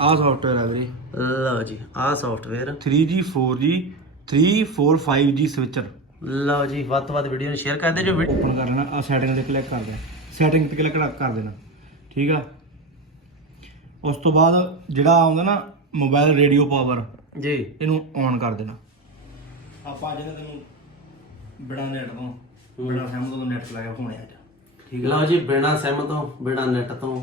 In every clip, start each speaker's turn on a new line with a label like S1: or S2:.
S1: ਆਹ ਸੌਫਟਵੇਅਰ ਆ ਵੀਰੇ।
S2: ਲਓ ਜੀ ਆਹ ਸੌਫਟਵੇਅਰ
S1: 3G 4G 3 4 5G ਸਵਿਚਰ
S2: ਲਓ ਜੀ ਵੱਧ ਤੋਂ ਵੱਧ ਵੀਡੀਓ ਨੂੰ ਸ਼ੇਅਰ ਕਰਦੇ ਜੋ ਵੀਡੀਓ
S1: ਓਪਨ ਕਰ ਲੈਣਾ ਆ ਸੈਟਿੰਗ ਤੇ ਕਲਿੱਕ ਕਰ ਦੇਣਾ। ਸੈਟਿੰਗ ਤੇ ਕਲਿੱਕ ਕਰ ਦੇਣਾ। ਠੀਕ ਆ? ਉਸ ਤੋਂ ਬਾਅਦ ਜਿਹੜਾ ਆਉਂਦਾ ਨਾ ਮੋਬਾਈਲ ਰੇਡੀਓ ਪਾਵਰ
S2: ਜੀ।
S1: ਇਹਨੂੰ ਔਨ ਕਰ ਦੇਣਾ। ਆਪਾਂ ਅੱਜ ਤੈਨੂੰ ਬਿਨਾ ਨੈਟ ਤੋਂ ਬਿਨਾ ਸੈਮ ਤੋਂ ਨੈਟ ਚਲਾ ਕੇ ਫੋਨ ਅੱਜ। ਠੀਕ
S2: ਲਓ ਜੀ ਬਿਨਾ ਸਿਮ ਤੋਂ ਬਿਨਾ ਨੈਟ ਤੋਂ।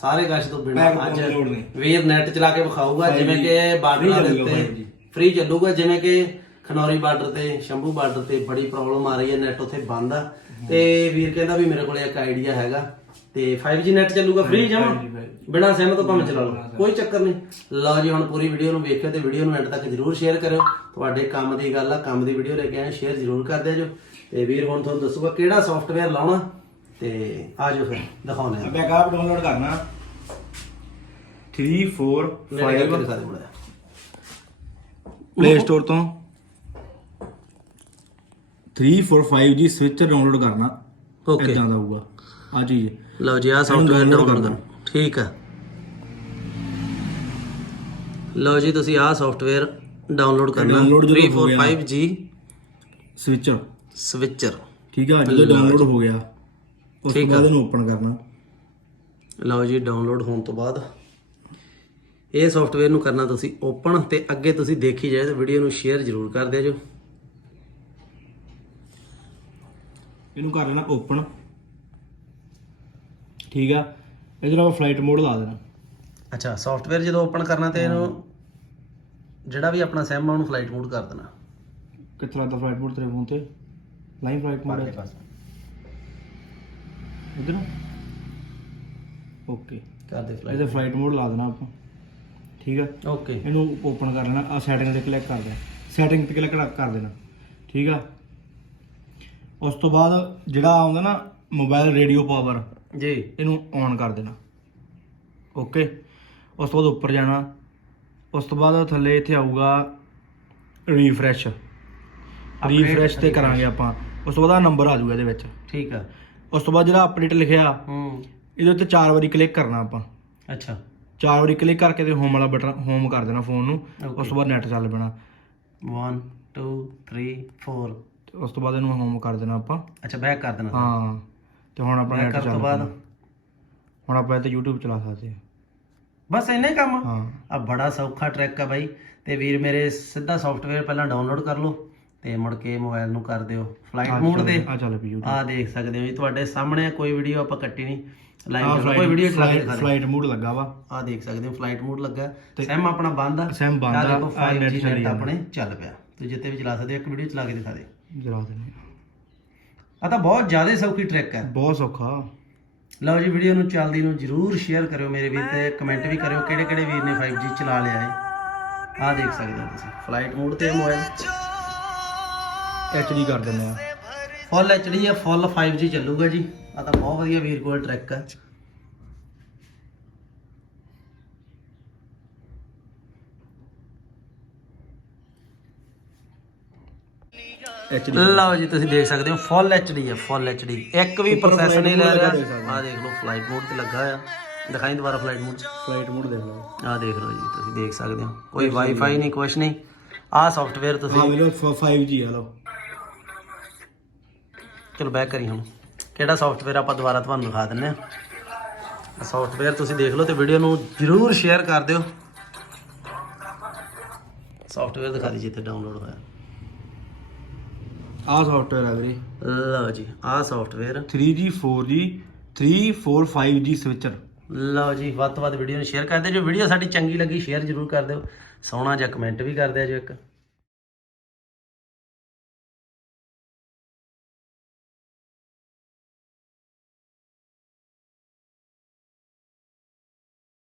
S2: ਸਾਰੇ ਗਸ਼ ਤੋਂ ਬਿਨਾ ਅੱਜ
S1: ਤੋਂ ਲੋੜ ਨਹੀਂ।
S2: ਵੀਰ ਨੈਟ ਚਲਾ ਕੇ ਵਿਖਾਊਗਾ ਜਿਵੇਂ ਕਿ ਬਾਰਡਰਾਂ ਦੇ
S1: Free ਚੱਲੂਗਾ
S2: ਉੱਤੇ। ਫ੍ਰੀ ਚੱਲੂਗਾ ਜਿਵੇਂ ਕਿ ਖਨੌਰੀ ਬਾਰਡਰ ਤੇ ਸ਼ੰਭੂ ਬਾਰਡਰ ਤੇ ਬੜੀ ਪ੍ਰੋਬਲਮ ਆ ਰਹੀ ਹੈ ਨੈਟ ਉੱਥੇ ਬੰਦ ਆ। ਤੇ ਵੀਰ ਕਹਿੰਦਾ ਵੀ ਮੇਰੇ ਕੋਲ ਇੱਕ ਆਈਡੀਆ ਹੈਗਾ। ਤੇ 5G ਨੈਟ ਚੱਲੂਗਾ ਫ੍ਰੀ ਜਮਾ
S1: 5G, 5G
S2: ਬਿਨਾ ਸਿਮ ਤੋਂ ਭਾਵੇਂ ਚਲਾ ਲਓ। ਕੋਈ ਚੱਕਰ ਨਹੀਂ। ਲਓ ਜੀ ਹੁਣ ਪੂਰੀ ਵੀਡੀਓ ਨੂੰ ਵੇਖਿਓ ਤੇ ਵੀਡੀਓ ਨੂੰ ਐਂਡ ਤੱਕ ਜਰੂਰ ਸ਼ੇਅਰ ਕਰਿਓ। ਤੁਹਾਡੇ ਕੰਮ ਦੀ ਗੱਲ ਆ ਕੰਮ ਦੀ ਵੀਡੀਓ ਲੈ ਕੇ ਆਏ ਸ਼ੇਅਰ ਜਰੂਰ ਕਰ ਦਿਓ ਜੋ। ਤੇ ਵੀਰ ਹੁਣ ਤੁਹਾਨੂੰ ਦੱਸੂਗਾ ਕਿਹੜਾ ਸੌਫਟਵੇਅਰ ਲਾਉਣਾ। ਤੇ ਆਜੋ ਫਿਰ ਦਿਖਾਉਂਦੇ ਆ
S1: ਬੈਕਅਪ ਡਾਊਨਲੋਡ ਕਰਨਾ। 3 4
S2: ਨੇੜੇ ਕਰਕੇ
S1: 5
S2: ਦਿਖਾ ਦੇ ਮੁੰਡਾ
S1: ਪਲੇ ਸਟੋਰ ਤੋਂ। 3 4 5G ਸਵਿਚਰ ਡਾਊਨਲੋਡ ਕਰਨਾ।
S2: ਓਕੇ
S1: ਇਦਾਂ ਦਾ ਹੋਊਗਾ। ਆ ਚੀਜ਼।
S2: ਲਓ ਜੀ ਆ ਸੌਫਟਵੇਅਰ
S1: download
S2: ਡਾਊਨਲੋਡ। ਕਰੋ ਠੀਕ ਆ। ਲਓ ਜੀ ਤੁਸੀਂ ਆਹ ਸੌਫਟਵੇਅਰ ਡਾਊਨਲੋਡ ਕਰਨਾ।
S1: download ਜਦੋਂ
S2: 3
S1: ਹੋ
S2: 4
S1: ਗਿਆ।
S2: 5G
S1: ਸਵਿਚਰ
S2: ਸਵਿਚਰ
S1: ਠੀਕ ਆ ਜਦੋਂ ਡਾਊਨਲੋਡ ਹੋ ਗਿਆ। ਉਸ ਤੋਂ
S2: ਠੀਕ ਆ।
S1: ਬਾਅਦ ਇਹਨੂੰ ਓਪਨ ਕਰਨਾ।
S2: ਲਓ ਜੀ ਡਾਊਨਲੋਡ ਹੋਣ ਤੋਂ ਬਾਅਦ। ਇਹ ਸੌਫਟਵੇਅਰ ਨੂੰ ਕਰਨਾ ਤੁਸੀਂ ਓਪਨ ਤੇ ਅੱਗੇ ਤੁਸੀਂ ਦੇਖੀ ਜਾਏ ਤਾਂ ਵੀਡੀਓ ਨੂੰ ਸ਼ੇਅਰ ਜ਼ਰੂਰ ਕਰ ਦਿਓ ਜੋ।
S1: ਇਹਨੂੰ ਕਰ ਲੈਣਾ ਓਪਨ ਠੀਕ ਆ। ਇਧਰ ਆਪਾਂ ਫਲਾਈਟ ਮੋਡ ਲਾ ਦੇਣਾ।
S2: ਅੱਛਾ ਸੌਫਟਵੇਅਰ ਜਦੋਂ ਓਪਨ ਕਰਨਾ ਤੇ ਇਹਨੂੰ ਜਿਹੜਾ ਵੀ ਆਪਣਾ ਸਿਮ ਆ ਉਹਨੂੰ ਫਲਾਈਟ ਮੋਡ ਕਰ ਦੇਣਾ।
S1: ਕਿੱਥੇ ਲੱਗਦਾ ਫਲਾਈਟ ਮੋਡ ਤੇਰੇ ਫੋਨ ਤੇ? ਲਾਈਨ ਫਲਾਈਟ ਮੋਡ ਇਧਰ ਓਕੇ
S2: ਕਰ ਦੇ ਫਲਾਈਟ
S1: ਇਹਦੇ ਫਲਾਈਟ ਮੋਡ ਲਾ ਦੇਣਾ ਆਪਾਂ। ਠੀਕ ਆ?
S2: ਓਕੇ
S1: ਇਹਨੂੰ ਓਪਨ ਕਰ ਲੈਣਾ। ਆ ਸੈਟਿੰਗ ਤੇ ਕਲਿੱਕ ਕਰ ਦੇਣਾ ਸੈਟਿੰਗ ਤੇ ਕਲਿੱਕ ਕਰ ਦੇਣਾ। ਠੀਕ ਆ? ਉਸ ਤੋਂ ਬਾਅਦ ਜਿਹੜਾ ਆਉਂਦਾ ਨਾ ਮੋਬਾਈਲ ਰੇਡੀਓ ਪਾਵਰ
S2: ਜੀ।
S1: ਇਹਨੂੰ ਔਨ ਕਰ ਦੇਣਾ। ਓਕੇ ਉਸ ਤੋਂ ਬਾਅਦ ਉੱਪਰ ਜਾਣਾ। ਉਸ ਤੋਂ ਬਾਅਦ ਥੱਲੇ ਇੱਥੇ ਆਊਗਾ ਰੀਫਰੈਸ਼ ਰੀਫਰੈਸ਼ ਤੇ ਕਰਾਂਗੇ। ਆਪਾਂ। ਉਸ ਤੋਂ ਬਾਅਦ ਨੰਬਰ ਆ ਜਾਊਗਾ ਇਹਦੇ ਵਿੱਚ।
S2: ਠੀਕ ਆ।
S1: ਉਸ ਤੋਂ ਬਾਅਦ ਜਿਹੜਾ ਅਪਡੇਟ ਲਿਖਿਆ
S2: ਹੂੰ।
S1: ਇਹਦੇ ਉੱਤੇ ਚਾਰ ਵਾਰੀ ਕਲਿੱਕ ਕਰਨਾ ਆਪਾਂ।
S2: ਅੱਛਾ।
S1: ਚਾਰ ਵਾਰੀ ਕਲਿੱਕ ਕਰਕੇ ਤੇ ਹੋਮ ਵਾਲਾ ਬਟਨ ਹੋਮ ਕਰ ਦੇਣਾ ਫੋਨ ਨੂੰ. ਉਸ ਤੋਂ ਬਾਅਦ ਨੈਟ ਚੱਲ ਪੈਣਾ।
S2: 1 2 3 4
S1: ਤੇ ਉਸ ਤੋਂ ਬਾਅਦ ਇਹਨੂੰ ਹੋਮ ਕਰ ਦੇਣਾ ਆਪਾਂ।
S2: ਅੱਛਾ ਬੈਕ ਕਰ ਦੇਣਾ।
S1: ਹਾਂ ਤੇ ਹੁਣ ਆਪਣਾ ਨੈਟ ਚੱਲ
S2: ਤੋਂ ਬਾਅਦ?
S1: ਹੁਣ ਆਪਾਂ ਇਹ ਤੇ YouTube ਚਲਾ ਸਕਦੇ ਹਾਂ।
S2: ਬਸ ਇੰਨੇ ਕੰਮ?
S1: ਹਾਂ।
S2: ਆ ਬੜਾ ਸੌਖਾ ਟਰੈਕ ਆ ਬਾਈ। ਤੇ ਵੀਰ ਮੇਰੇ ਸਿੱਧਾ ਸੌਫਟਵੇਅਰ ਪਹਿਲਾਂ ਡਾਊਨਲੋਡ ਕਰ ਲਓ। ਤੇ ਮੁੜ ਕੇ ਮੋਬਾਈਲ ਨੂੰ ਕਰ ਦਿਓ। ਫਲਾਈਟ ਮੋਡ ਤੇ
S1: ਆ ਚੱਲ ਪਈ YouTube
S2: ਆ ਦੇਖ ਸਕਦੇ ਹੋ ਜੀ ਤੁਹਾਡੇ ਸਾਹਮਣੇ ਕੋਈ ਵੀਡੀਓ ਆਪਾਂ ਕੱਟੀ ਨਹੀਂ। ਲਾਈਵ ਕੋਈ ਵੀਡੀਓ ਚਲਾ ਕੇ
S1: flight ਮੋਡ ਲੱਗਾ ਵਾ।
S2: ਆ ਦੇਖ ਸਕਦੇ ਹੋ ਫਲਾਈਟ ਮੋਡ ਲੱਗਾ। ਸੈਮ ਆਪਣਾ ਬੰਦ ਆ।
S1: SIM ਬੰਦ ਆ,
S2: ਦੇਖੋ
S1: ਆਹ net
S2: 5G
S1: ਚੱਲੀ
S2: ਨੈਟ। ਆਪਣੇ ਚੱਲ ਪਿਆ। ਤੁਸੀਂ ਜਿੱਤੇ ਵੀ ਚਲਾ ਸਕਦੇ ਇੱਕ ਵੀਡੀਓ ਚਲਾ ਕੇ ਦਿਖਾ ਦੇ
S1: ਜਲਾ ਦੇਣੇ
S2: ਆ। ਤਾਂ ਬਹੁਤ ਜ਼ਿਆਦਾ ਸੌਖੀ ਟਰੈਕ ਹੈ
S1: ਬਹੁਤ ਸੌਖਾ।
S2: ਲਓ ਜੀ ਵੀਡੀਓ ਨੂੰ ਚੱਲਦੀ ਨੂੰ ਜਰੂਰ ਸ਼ੇਅਰ ਕਰਿਓ ਮੇਰੇ ਵੀਰ ਤੇ ਕਮੈਂਟ ਵੀ ਕਰਿਓ ਕਿਹੜੇ ਕਿਹੜੇ ਵੀਰ ਨੇ 5G ਚਲਾ ਲਿਆ ਹੈ ਆਹ ਦੇਖ ਸਕਦੇ ਹੋ ਤੁਸੀਂ ਫਲਾਈਟ ਮੋਡ ਤੇ ਮੋਬਾਈਲ
S1: ਐਚਡੀ ਕਰ ਦਿੰਦੇ ਆ।
S2: ਫੁੱਲ ਐਚਡੀ ਹੈ ਫੁੱਲ 5G ਚੱਲੂਗਾ ਜੀ। ਆ ਤਾਂ ਬਹੁਤ ਵਧੀਆ ਵੀਰ ਕੋਲ ਟਰੈਕ ਹੈ
S1: ਐਚਡੀ
S2: ਲਓ ਜੀ ਤੁਸੀਂ ਦੇਖ ਸਕਦੇ ਹੋ ਫੁੱਲ ਐਚਡੀ ਹੈ ਫੁੱਲ ਐਚਡੀ ਇੱਕ ਵੀ
S1: ਉੱਪਰ
S2: ਪ੍ਰੋਸੈਸ
S1: flight
S2: ਨਹੀਂ ਲੈ ਰਿਹਾ। ਆਹ ਦੇਖ ਲਓ ਫਲਾਈਟ ਮੋਡ ਤੇ ਲੱਗਾ ਆ ਦਿਖਾਈ ਦੁਬਾਰਾ ਫਲਾਈਟ ਮੋਡ
S1: ਫਲਾਈਟ ਮੋਡ ਦੇਖ ਲਓ।
S2: ਆਹ ਦੇਖ ਲਓ ਜੀ ਤੁਸੀਂ ਦੇਖ ਸਕਦੇ ਹੋ। ਕੋਈ ਵਾਈਫਾਈ ਨਹੀਂ ਕੁਛ ਨਹੀਂ। ਆਹ ਸੌਫਟਵੇਅਰ ਤੁਸੀਂ
S1: ਹਾਂ ਮੇਰੇ 5G ਆ ਲਓ।
S2: ਚਲੋ ਬੈਕ ਕਰੀ ਹੁਣ। ਕਿਹੜਾ ਸੌਫਟਵੇਅਰ ਆਪਾਂ ਦੁਬਾਰਾ ਤੁਹਾਨੂੰ ਦਿਖਾ ਦਿੰਨੇ ਆ ਸੌਫਟਵੇਅਰ ਤੁਸੀਂ ਦੇਖ ਲਓ ਤੇ ਵੀਡੀਓ ਨੂੰ ਜਰੂਰ ਸ਼ੇਅਰ ਕਰ ਦਿਓ। ਸੌਫਟਵੇਅਰ ਦਿਖਾ ਦੀ ਜਿੱਥੇ ਡਾਊਨਲੋਡ ਹੋਇਆ।
S1: ਆਹ ਸੌਫਟਵੇਅਰ ਆ ਵੀਰੇ।
S2: ਲਓ ਜੀ ਆਹ ਸੌਫਟਵੇਅਰ
S1: 3G 4G 3 4 5G ਸਵਿਚਰ
S2: ਲਓ ਜੀ ਵੱਧ ਤੋਂ ਵੱਧ ਵੀਡੀਓ ਨੂੰ ਸ਼ੇਅਰ ਕਰ ਦਿਓ। ਜੋ ਵੀਡੀਓ ਸਾਡੀ ਚੰਗੀ ਲੱਗੀ ਸ਼ੇਅਰ ਜਰੂਰ ਕਰ ਦਿਓ। ਸੋਹਣਾ ਜਿਹਾ ਕਮੈਂਟ ਵੀ ਕਰ ਦਿਓ ਜੋ ਇੱਕ।